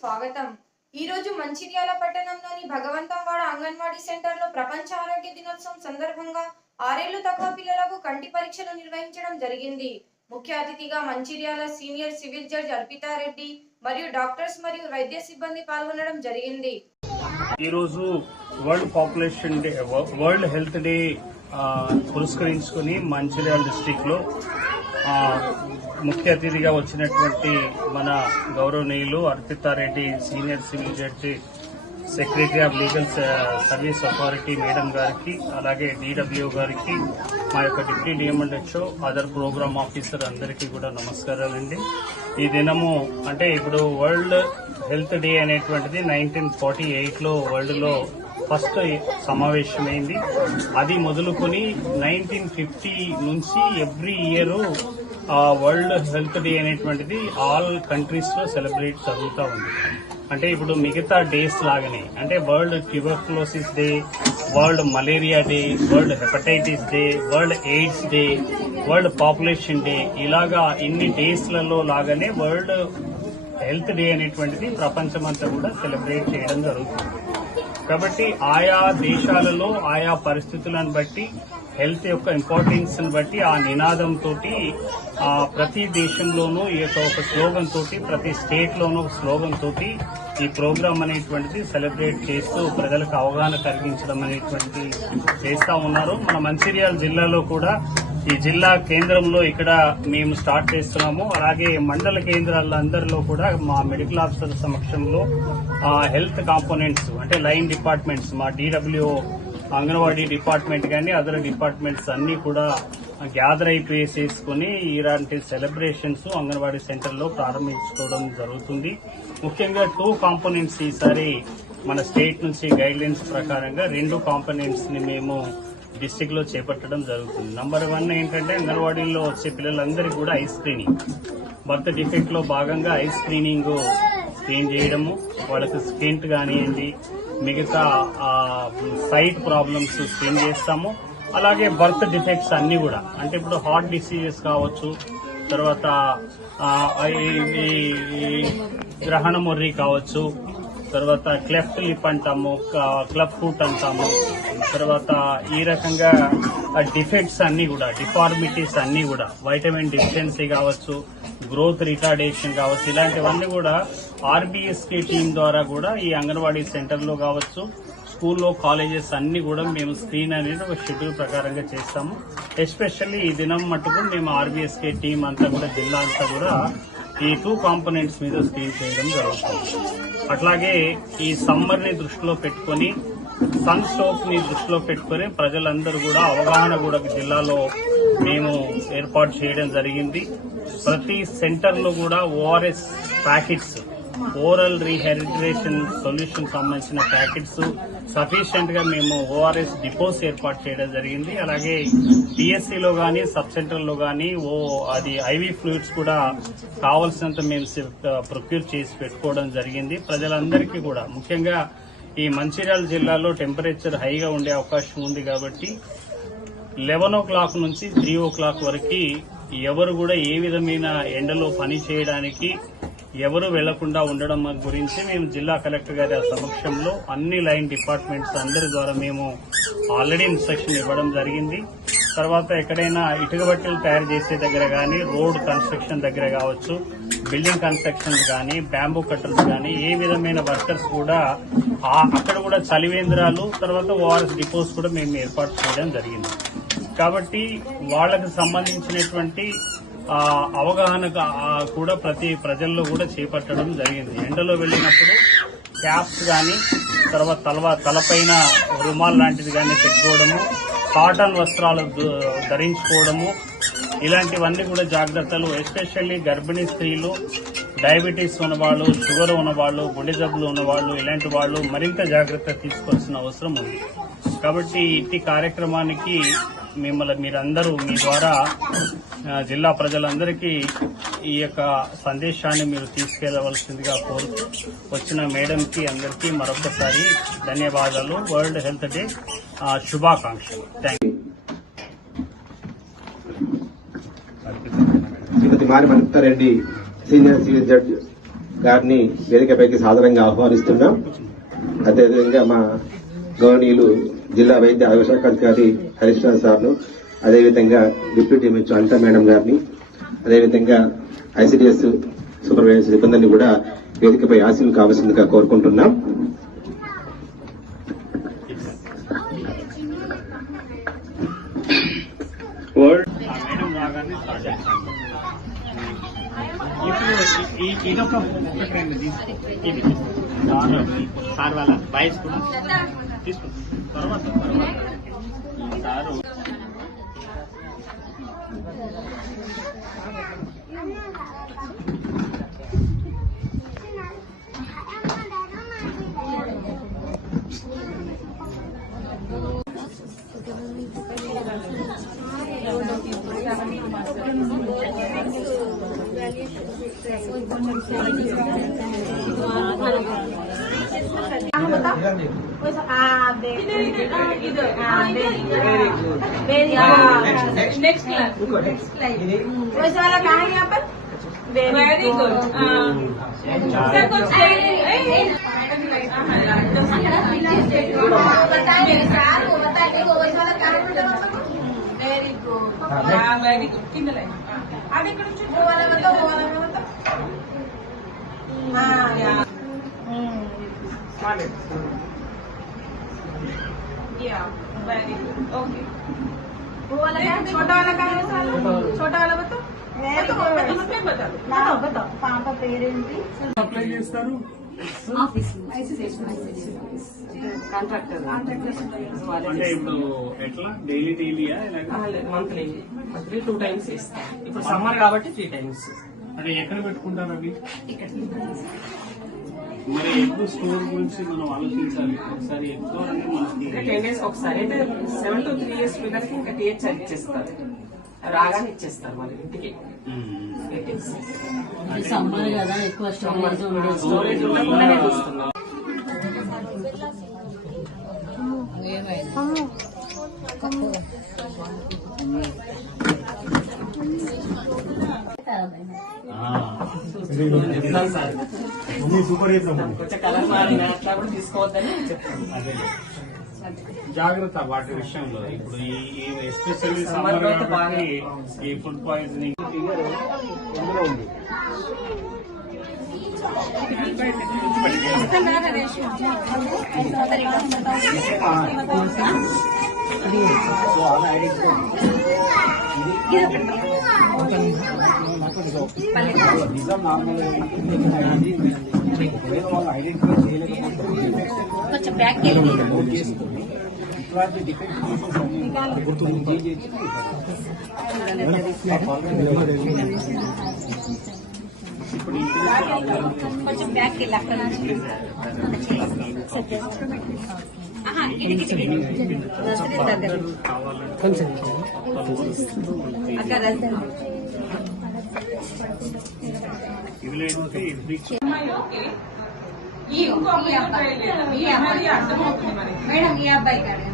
స్వాగతం. ఈ రోజు మంచిర్యాల పట్టణంలోని భగవంతంవాడ అంగన్వాడీ సెంటర్లో ప్రపంచ ఆరోగ్య దినోత్సవం సందర్భంగా 6 ఏళ్లు తక్కువ పిల్లలకు కంటి పరీక్షలు నిర్వహించడం జరిగింది. ముఖ్య అతిథిగా మంచిర్యాల సీనియర్ సివిల్ జడ్జి అర్పితారెడ్డి మరియు డాక్టర్స్ మరియు వైద్య సిబ్బంది పాల్గొనడం జరిగింది. ఈ రోజు వరల్డ్ హెల్త్ డే పురస్కరించుకుని మంచిర్యాల డిస్ట్రిక్ట్ లో ముఖ్య అతిథిగా వచ్చినటువంటి మన గౌరవనీయులు Arpita Reddy senior civil judge secretary of legal service authority madam గారికి, అలాగే డిడబ్ల్యూ గారికి, మా యొక్క deputy DM and HO, other programme officer అందరికీ కూడా నమస్కారాలండి. ఈ దినము అంటే ఇప్పుడు వరల్డ్ హెల్త్ డే అనేటువంటిది 1948లో వరల్డ్ లో ఫస్ట్ సమావేశమైంది. అది మొదలుకొని 1950 నుంచి every year world health day అనేటువంటిది ఆల్ కంట్రీస్ లో సెలబ్రేట్ జరుగుతూ ఉంది. అంటే ఇప్పుడు మిగతా డేస్ లాగానే, అంటే world tuberculosis day, world malaria day, world hepatitis day, world AIDS day, world population day, ఇలాగా ఇన్ని డేస్లలో లాగానే వరల్డ్ హెల్త్ డే అనేటువంటిది ప్రపంచమంతా కూడా సెలబ్రేట్ చేయడం జరుగుతుంది. కాబట్టి ఆయా దేశాలలో ఆయా పరిస్థితులను బట్టి హెల్త్ యొక్క ఇంపార్టెన్స్ ని బట్టి ఆ నినాదంతో ప్రతి దేశంలోనూ ఈ యొక్క ఒక స్లోగన్ తోటి, ప్రతి స్టేట్ లోనూ ఒక స్లోగన్ తోటి ఈ ప్రోగ్రాం అనేటువంటిది సెలబ్రేట్ చేస్తూ ప్రజలకు అవగాహన కలిగించడం అనేటువంటిది చేస్తా ఉన్నారు. మన మంచిర్యాల జిల్లాలో కూడా ఈ జిల్లా కేంద్రంలో ఇక్కడ మేము స్టార్ట్ చేస్తున్నాము. అలాగే మండల కేంద్రాలందరిలో కూడా మా మెడికల్ ఆఫీసర్ సమక్షంలో హెల్త్ కాంపోనెంట్స్ అంటే లైన్ డిపార్ట్మెంట్స్, మా డిడబ్ల్యూ అంగన్వాడీ డిపార్ట్మెంట్ కానీ అదర్ డిపార్ట్మెంట్స్ అన్ని కూడా గ్యాదర్ అయిపోయేసేసుకుని ఇలాంటి సెలబ్రేషన్స్ అంగన్వాడీ సెంటర్లో ప్రారంభించుకోవడం జరుగుతుంది. ముఖ్యంగా 2 కాంపోనెంట్స్ ఈసారి మన స్టేట్ నుంచి గైడ్ లైన్స్ ప్రకారంగా 2 కాంపోనెంట్స్ ని మేము డిస్టిక్ లో చేపట్టడం జరుగుతుంది. నంబర్ 1 ఏంటంటే అంగన్వాడీలో వచ్చే పిల్లలందరికీ కూడా ఐ స్క్రీనింగ్, బర్త్ డిఫెక్ట్ లో భాగంగా ఐ స్క్రీనింగ్ స్క్రీన్ చేయడము, వాళ్ళకి స్కింట్ కానివ్వండి, మిగతా సైట్ ప్రాబ్లమ్స్ స్క్రీన్ చేస్తాము. అలాగే బర్త్ డిఫెక్ట్స్ అన్ని కూడా, అంటే ఇప్పుడు హార్ట్ డిసీజెస్ కావచ్చు, తర్వాత గ్రహణ మొర్రి కావచ్చు, తర్వాత క్లెఫ్ట్ లిప్ అంటాము, క్లబ్ ఫుట్ అంటాము, తర్వాత ఈ రకంగా డిఫెక్ట్స్ అన్ని కూడా, డిఫార్మిటీస్ అన్ని కూడా, వైటమిన్ డెఫిషియన్సీ కావచ్చు, గ్రోత్ రిటార్డేషన్ కావచ్చు, ఇలాంటివన్నీ కూడా ఆర్బీఎస్కే టీం ద్వారా కూడా ఈ అంగన్వాడీ సెంటర్లో కావచ్చు, స్కూల్లో, కాలేజెస్ అన్ని కూడా మేము స్క్రీన్ అనేది ఒక షెడ్యూల్ ప్రకారంగా చేస్తాము. ఎస్పెషల్లీ ఈ దినం మటుకు మేము ఆర్బీఎస్కే టీం అంతా కూడా జిల్లా అంతా కూడా ఈ 2 కాంపోనెంట్స్ మీద స్క్రీన్ చేయడం జరుగుతుంది. అట్లాగే ఈ సమ్మర్ ని దృష్టిలో పెట్టుకుని, సన్ స్ట్రోక్ ని దృష్టిలో పెట్టుకుని ప్రజలందరూ కూడా అవగాహన కూడా జిల్లాలో మేము ఏర్పాటు చేయడం జరిగింది. ప్రతి సెంటర్ లో కూడా ORS packets, oral rehydration solution సంబంధించిన ప్యాకెట్స్ సఫిషియెంట్ గా మేము ఓఆర్ఎస్ డిపోస్ ఏర్పాటు చేయడం జరిగింది. అలాగే పిఎస్సీలో గానీ, సబ్ సెంటర్ లో గానీ అది ఐవీ ఫ్లూయిడ్స్ కూడా కావాల్సినంత మేము ప్రొక్యూర్ చేసి పెట్టుకోవడం జరిగింది. ప్రజలందరికీ కూడా, ముఖ్యంగా ఈ మంచిర్యాల జిల్లాలో టెంపరేచర్ హైగా ఉండే అవకాశం ఉంది కాబట్టి 11 o'clock నుంచి 3 o'clock వరకు ఎవరు కూడా ఏ విధమైన ఎండలో పని చేయడానికి ఎవరు వెళ్లకుండా ఉండడం గురించి మేము జిల్లా కలెక్టర్ గారి సమక్షంలో అన్ని లైన్ డిపార్ట్మెంట్స్ అందరి ద్వారా మేము ఆల్రెడీ ఇన్స్ట్రక్షన్ ఇవ్వడం జరిగింది. తర్వాత ఎక్కడైనా ఇటుక బట్టలు తయారు చేసే దగ్గర కానీ, రోడ్ కన్స్ట్రక్షన్ దగ్గర కావచ్చు, బిల్డింగ్ కన్స్ట్రక్షన్స్ కానీ, బ్యాంబూ కట్టర్స్ కానీ, ఏ విధమైన వర్కర్స్ కూడా అక్కడ కూడా చలివేంద్రాలు, తర్వాత ఓఆర్ఎస్ డిపోస్ కూడా మేము ఏర్పాటు చేయడం జరిగింది. కాబట్టి వాళ్లకు సంబంధించినటువంటి అవగాహన కూడా ప్రతి ప్రజల్లో కూడా చేపట్టడం జరిగింది. ఎండలో వెళ్లినప్పుడు క్యాప్స్ గాని, తర్వాత తలపైన రుమాల్ లాంటిది గాని పెట్టుకోవడము, కాటన్ వస్త్రాలు ధరించుకోవడము, ఇలాంటివన్నీ కూడా జాగ్రత్తలు. ఎస్పెషల్లీ గర్భిణీ స్త్రీలు, డయాబెటీస్ ఉన్నవాళ్లు, షుగర్ ఉన్నవాళ్లు, గుండె జబ్బులు ఉన్నవాళ్లు, ఇలాంటి వాళ్లు మరింత జాగ్రత్త తీసుకోవాల్సిన అవసరం ఉంది. కాబట్టి ఇట్టి కార్యక్రమానికి మీరందరూ మీ ద్వారా జిల్లా ప్రజలందరికీ ఈ యొక్క సందేశాన్ని మీరు తీసుకెళ్లవలసిందిగా కోరుతూ వచ్చిన మేడంకి అందరికీ మరొకసారి ధన్యవాదాలు. వరల్డ్ హెల్త్ డే శుభాకాంక్షలు. Thank you. Shrimati Mari Arpita Reddy senior civil judge గారిని వేదికపైకి సాదరంగా ఆహ్వానిస్తున్నాం. అదేవిధంగా మా గౌరవనీయులు జిల్లా వైద్య ఆరోగ్య శాఖ అధికారి హరీష్ రావు సార్ను, అదేవిధంగా డిప్యూటీ ఎంహెచ్ఓ అనిత మేడం గారిని, అదేవిధంగా ఐసిడిఎస్ సూపర్వైజర్ సిబ్బందిని కూడా వేదికపై ఆశీలు కావాల్సిందిగా కోరుకుంటున్నాం. మేడం రాగానే స్టార్ట్ చేస్తాం. ఇప్పుడు ఇదొక ట్రెండ్ ఇది సార్ వాళ్ళ బాయ్స్ కూడా తీసుకుంటాం. తర్వాత సారు नेक्स्ट वाला कहाँ है यहाँ पर? वेरी गुड सर कुछ बताइए सर, वो बताइए वो वाला कहाँ पर? वेरी गुड वेरी गुड कितना लाइन अभी कुछ वो वाला बताओ, वो वाला बताओ. हाँ यार या वेरी गुड ओके. वो वाला क्या? छोटा वाला कहाँ है सर? छोटा वाला बताओ. बताओ పాప పేరేంటి? అప్లై చేస్తారు అంటే ఇప్పుడు ఎట్లా డైలీయా మంత్లీ 2 times ఇస్తాం. ఇప్పుడు సమ్మర్ కాబట్టి 3 times. అంటే ఎక్కడ పెట్టుకుంటారు అవి? మరి ఎక్కువ స్టోర్ గురించి మనం ఆలోచించాలి. ఒకసారి ఎక్కువ అంటే మనకి 10 days ఒకసారి అయితే 7 to 3 years పిల్లలకి ఇంకా టీహెచ్ ఇచ్చేస్తారు. రాగానే ఇచ్చేస్తారు మరి ఇంటికి. సమ్మర్ కదా ఎక్కువ స్టోరేజ్ స్టోరేజ్ ఉండకుండానే చూస్తున్నాం. కొంచెం కలర్ మారిన అట్లా కూడా తీసుకోవద్దని చెప్తాను. అదే జాగ్రత్త వాటి విషయంలో. ఇప్పుడు ఈ ఎస్పెషల్లీ సమ్మర్ సమ్మర్ అయితే బాగా ఈ ఫుడ్ పాయిజనింగ్ కొంచెం బ్యాక్ వెళ్ళి కొంచెం బ్యాక్ వెళ్ళి అక్కడ నుంచి దగ్గర అక్కడ ఈ ఇంకో అబ్బాయి మేడం ఈ అబ్బాయి కాదు